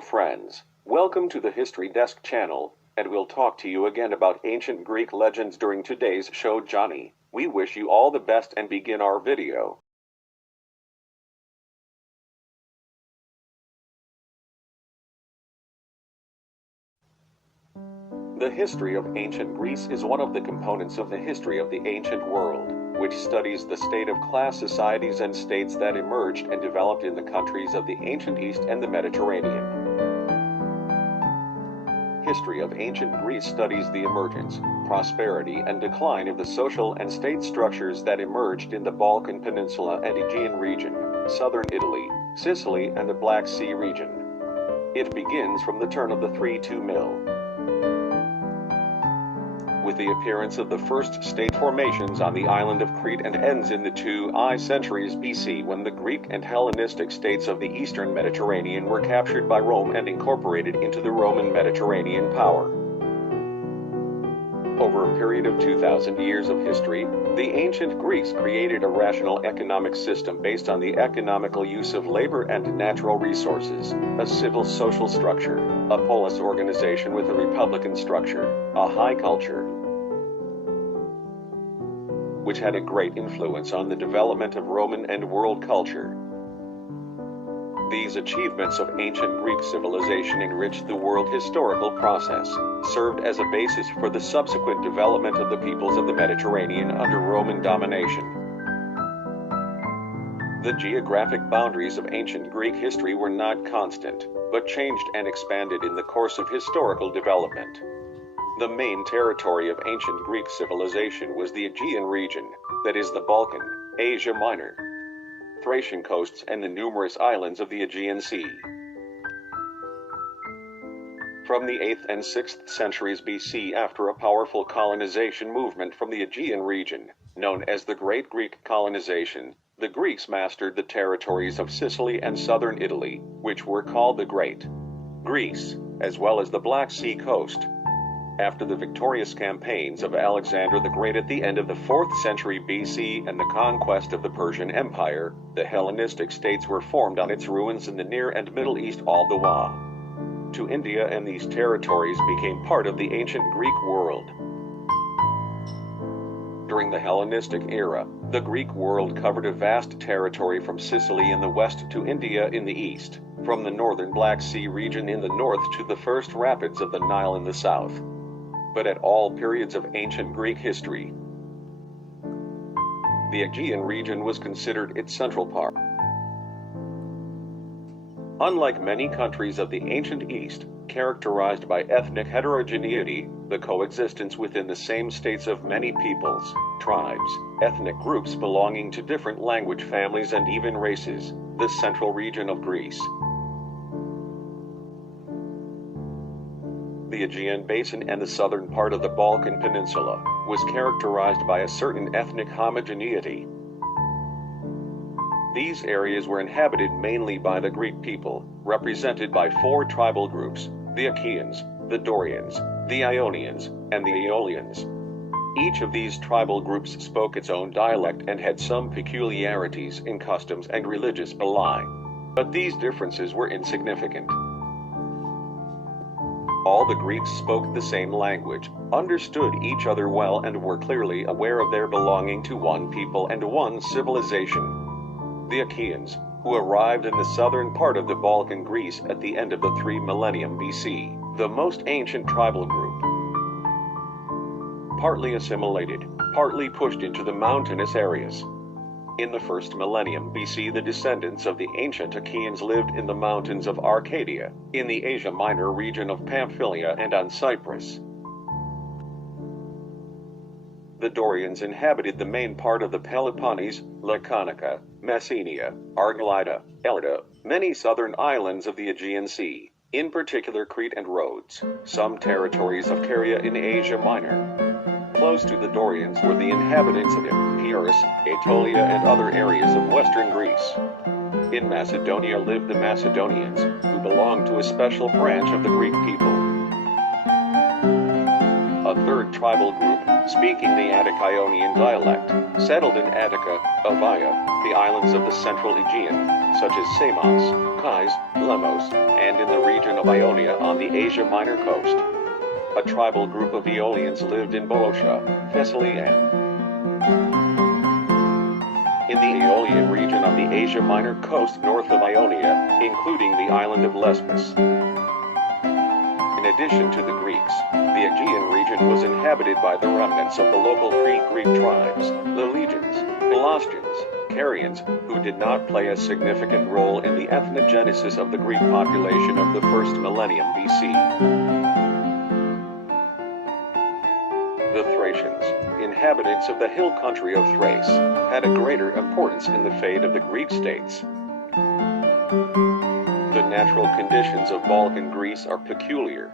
Hello friends, welcome to the History Desk channel, and we'll talk to you again about ancient Greek legends during today's show. Johnny, we wish you all the best and begin our video. The history of ancient Greece is one of the components of the history of the ancient world, which studies the state of class societies and states that emerged and developed in the countries of the ancient East and the Mediterranean. History of ancient Greece studies the emergence, prosperity, and decline of the social and state structures that emerged in the Balkan Peninsula and Aegean region, southern Italy, Sicily, and the Black Sea region. It begins from the turn of the 3-2 mill. With the appearance of the first state formations on the island of Crete, and ends in the 2i centuries BC when the Greek and Hellenistic states of the eastern Mediterranean were captured by Rome and incorporated into the Roman Mediterranean power. Over a period of 2,000 years of history, the ancient Greeks created a rational economic system based on the economical use of labor and natural resources, a civil social structure, a polis organization with a republican structure, a high culture, which had a great influence on the development of Roman and world culture. These achievements of ancient Greek civilization enriched the world historical process, served as a basis for the subsequent development of the peoples of the Mediterranean under Roman domination. The geographic boundaries of ancient Greek history were not constant, but changed and expanded in the course of historical development. The main territory of ancient Greek civilization was the Aegean region, that is the Balkan, Asia Minor, Thracian coasts, and the numerous islands of the Aegean Sea. From the 8th and 6th centuries BC, after a powerful colonization movement from the Aegean region, known as the Great Greek Colonization, the Greeks mastered the territories of Sicily and southern Italy, which were called the Great Greece, as well as the Black Sea coast. After the victorious campaigns of Alexander the Great at the end of the 4th century BC and the conquest of the Persian Empire, the Hellenistic states were formed on its ruins in the Near and Middle East all the while to India, and these territories became part of the ancient Greek world. During the Hellenistic era, the Greek world covered a vast territory from Sicily in the west to India in the east, from the northern Black Sea region in the north to the first rapids of the Nile in the south. But at all periods of ancient Greek history, the Aegean region was considered its central part. Unlike many countries of the ancient East, characterized by ethnic heterogeneity, the coexistence within the same states of many peoples, tribes, ethnic groups belonging to different language families and even races, the central region of Greece, the Aegean Basin, and the southern part of the Balkan Peninsula, was characterized by a certain ethnic homogeneity. These areas were inhabited mainly by the Greek people, represented by 4 tribal groups: the Achaeans, the Dorians, the Ionians, and the Aeolians. Each of these tribal groups spoke its own dialect and had some peculiarities in customs and religious beliefs, but these differences were insignificant. All the Greeks spoke the same language, understood each other well, and were clearly aware of their belonging to one people and one civilization. The Achaeans, who arrived in the southern part of the Balkan Greece at the end of the 3 millennium BC, the most ancient tribal group, partly assimilated, partly pushed into the mountainous areas. In the 1st millennium BC, the descendants of the ancient Achaeans lived in the mountains of Arcadia, in the Asia Minor region of Pamphylia, and on Cyprus. The Dorians inhabited the main part of the Peloponnese, Laconica, Messenia, Argolida, Elida, many southern islands of the Aegean Sea, in particular Crete and Rhodes, some territories of Caria in Asia Minor. Close to the Dorians were the inhabitants of Epirus, Aetolia, and other areas of western Greece. In Macedonia lived the Macedonians, who belonged to a special branch of the Greek people. A third tribal group, speaking the Attic-Ionian dialect, settled in Attica, Ovaia, the islands of the central Aegean, such as Samos, Kais, Lemos, and in the region of Ionia on the Asia Minor coast. A tribal group of Aeolians lived in Boeotia, Thessaly and in the Aeolian region on the Asia Minor coast north of Ionia, including the island of Lesbos. In addition to the Greeks, the Aegean region was inhabited by the remnants of the local pre-Greek tribes, the Legions, Pelasgians, Carians, who did not play a significant role in the ethnogenesis of the Greek population of the first millennium BC. The Thracians, inhabitants of the hill country of Thrace, had a greater importance in the fate of the Greek states. The natural conditions of Balkan Greece are peculiar.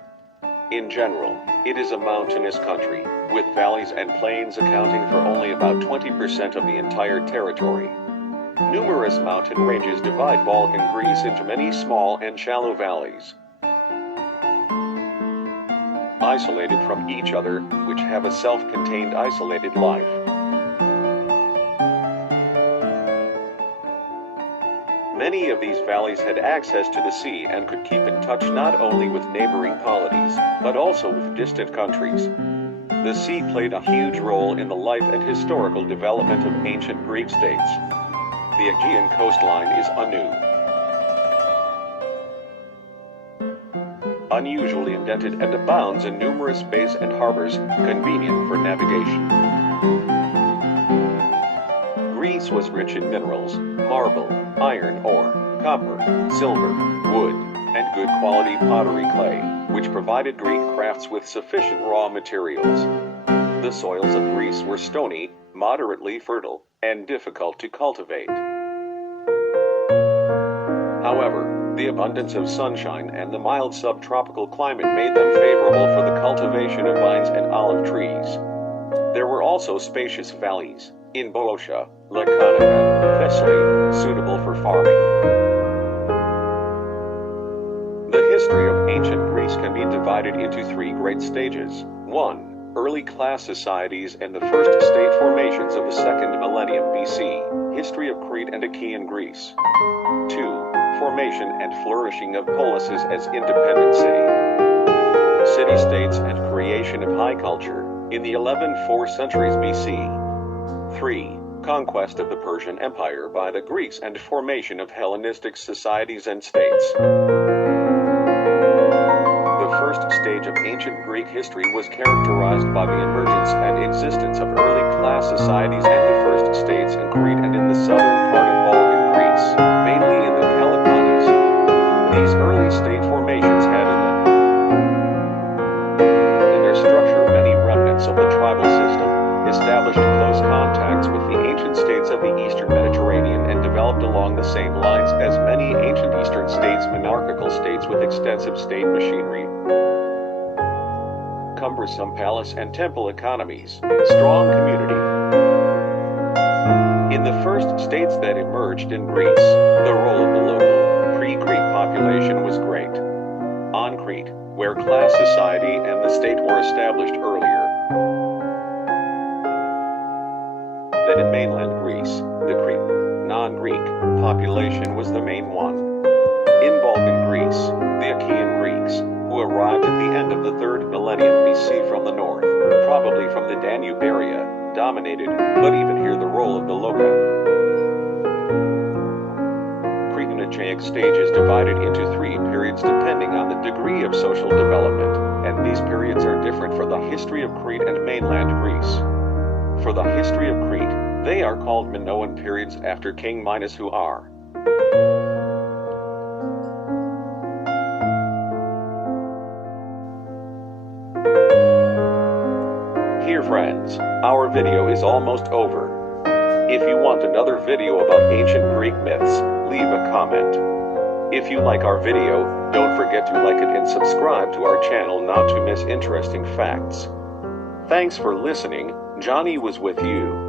In general, it is a mountainous country, with valleys and plains accounting for only about 20% of the entire territory. Numerous mountain ranges divide Balkan Greece into many small and shallow valleys, isolated from each other, which have a self-contained isolated life. Many of these valleys had access to the sea and could keep in touch not only with neighboring polities, but also with distant countries. The sea played a huge role in the life and historical development of ancient Greek states. The Aegean coastline is unusually indented and abounds in numerous bays and harbors, convenient for navigation. Greece was rich in minerals, marble, iron ore, copper, silver, wood, and good quality pottery clay, which provided Greek crafts with sufficient raw materials. The soils of Greece were stony, moderately fertile, and difficult to cultivate. However, the abundance of sunshine and the mild subtropical climate made them favorable for the cultivation of vines and olive trees. There were also spacious valleys in Boeotia, Laconica, Thessaly, suitable for farming. The history of ancient Greece can be divided into three great stages. 1. Early class societies and the first state formations of the second millennium BC, history of Crete and Achaean Greece. 2. Formation and flourishing of polises as independent city-states and creation of high culture, in the 11th-4 centuries BC. 3. Conquest of the Persian Empire by the Greeks and formation of Hellenistic societies and states. The first stage of ancient Greek history was characterized by the emergence and existence of early class societies and the first states in Crete and in the southern part of Balkan Greece, mainly in the Peloponnese. These early state formations had in their structure many remnants of the tribal system, established close contacts with the ancient states of the Eastern Mediterranean and developed along the same lines as many ancient Eastern states, monarchical states with extensive state machinery, cumbersome palace and temple economies, strong community. In the first states that emerged in Greece, the role of the local, pre-Greek population was great. On Crete, where class society and the state were established earlier than in mainland Greece, the Cretan, non-Greek, population was the main one. In Balkan Greece, the Achaean Greeks, who arrived at the end of the 3rd millennium BC from the north, probably from the Danube area, dominated, but even here the role of the Loka. Cretan Achaean stage is divided into 3 periods depending on the degree of social development, and these periods are different for the history of Crete and mainland Greece. For the history of Crete, they are called Minoan periods after King Minos who are. Here friends, our video is almost over. If you want another video about ancient Greek myths, leave a comment. If you like our video, don't forget to like it and subscribe to our channel not to miss interesting facts. Thanks for listening. Johnny was with you.